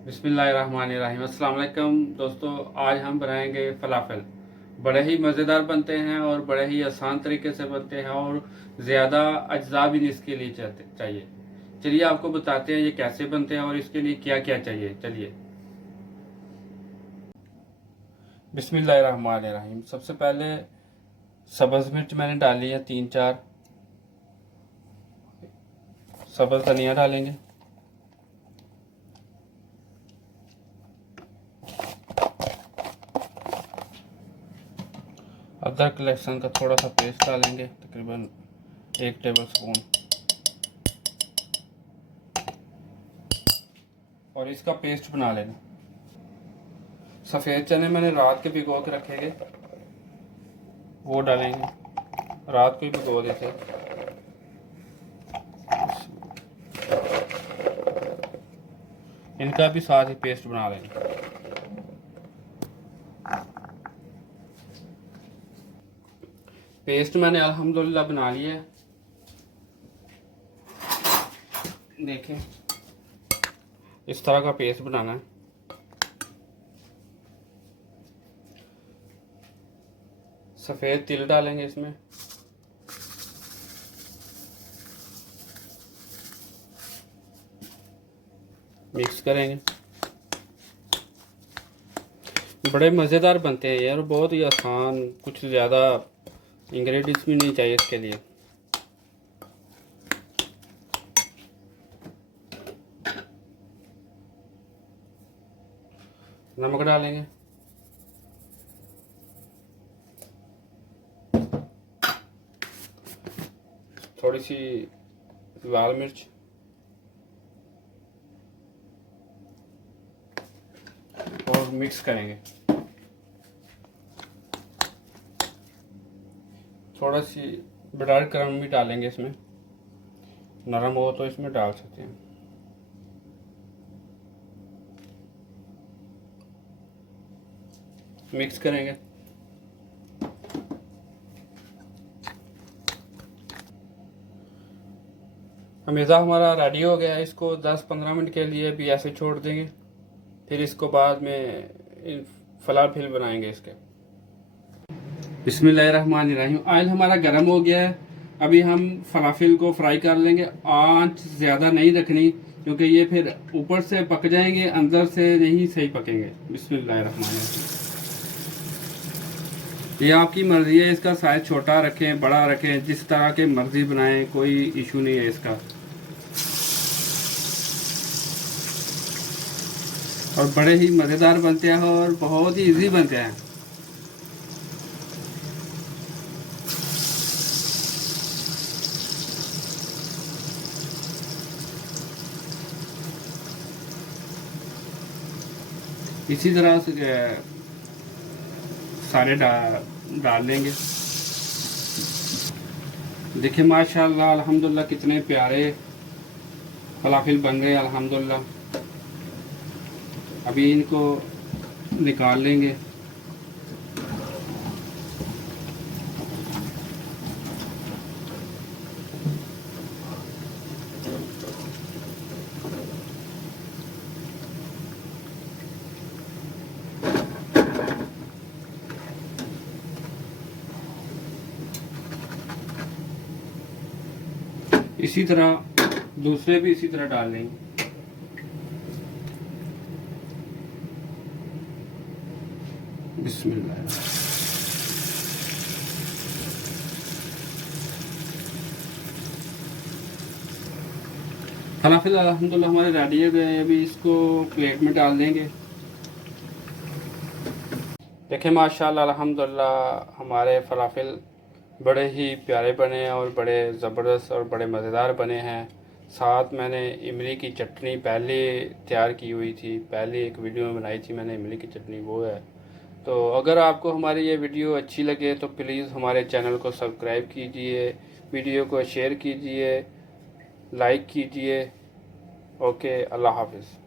बिस्मिल्लाहिर्रहमानिर्रहीम। अस्सलाम वालेकुम दोस्तों, आज हम बनाएंगे फलाफल। बड़े ही मज़ेदार बनते हैं और बड़े ही आसान तरीके से बनते हैं और ज़्यादा अज्जा भी इसके लिए चाहिए। चलिए आपको बताते हैं ये कैसे बनते हैं और इसके लिए क्या क्या चाहिए। चलिए बिस्मिल्लाहिर्रहमानिर्रहीम। सबसे पहले सब्ज़ मिर्च मैंने डाली है 3-4। सब्ज़ धनिया डालेंगे, अदरक लहसुन का थोड़ा सा पेस्ट डालेंगे, तकरीबन 1 टेबल स्पून, और इसका पेस्ट बना लेना। सफ़ेद चने मैंने रात के भिगो के रखे थे, वो डालेंगे। रात को ही भिगो देते। इनका भी साथ ही पेस्ट बना लेंगे। पेस्ट मैंने अल्हम्दुलिल्लाह बना लिया है। देखें, इस तरह का पेस्ट बनाना है। सफ़ेद तिल डालेंगे इसमें, मिक्स करेंगे। बड़े मज़ेदार बनते हैं यार, बहुत ही आसान, कुछ ज़्यादा इंग्रेडिएंट्स भी नहीं चाहिए इसके लिए। नमक डालेंगे, थोड़ी सी लाल मिर्च, और मिक्स करेंगे। थोड़ा सी ब्रेड क्रम्ब भी डालेंगे इसमें, नरम हो तो इसमें डाल सकते हैं। मिक्स करेंगे। हमेज़ा हमारा रेडी हो गया है। इसको 10-15 मिनट के लिए भी ऐसे छोड़ देंगे, फिर इसको बाद में फलाफिल बनाएंगे इसके। बिस्मिल्लाहिर्रहमानिर्रहीम। ऑयल हमारा गर्म हो गया है। अभी हम फलाफिल को फ्राई कर लेंगे। आंच ज़्यादा नहीं रखनी, क्योंकि ये फिर ऊपर से पक जाएंगे, अंदर से नहीं सही पकेंगे। बिस्मिल्लाहिर्रहमानिर्रहीम। ये आपकी मर्ज़ी है, इसका साइज़ छोटा रखें, बड़ा रखें, जिस तरह के मर्ज़ी बनाएं, कोई इशू नहीं है इसका। और बड़े ही मज़ेदार बनते हैं और बहुत ही इजी बनते हैं। इसी तरह से सारे डाल लेंगे। देखिए माशाल्लाह अल्हम्दुलिल्लाह कितने प्यारे फलाफिल बन गए अल्हम्दुलिल्लाह। अभी इनको निकाल लेंगे। इसी तरह दूसरे भी इसी तरह डाल लेंगे। बिस्मिल्लाह। फलाफिल अल्हम्दुलिल्लाह हमारे रेडी हो गए। अभी इसको प्लेट में डाल देंगे। देखें माशाल्लाह अल्हम्दुलिल्लाह हमारे फलाफिल बड़े ही प्यारे बने हैं और बड़े ज़बरदस्त और बड़े मज़ेदार बने हैं। साथ मैंने इमली की चटनी पहले तैयार की हुई थी, पहले एक वीडियो में बनाई थी मैंने इमली की चटनी, वो है। तो अगर आपको हमारी ये वीडियो अच्छी लगे तो प्लीज़ हमारे चैनल को सब्सक्राइब कीजिए, वीडियो को शेयर कीजिए, लाइक कीजिए। ओके, अल्लाह हाफ़िज़।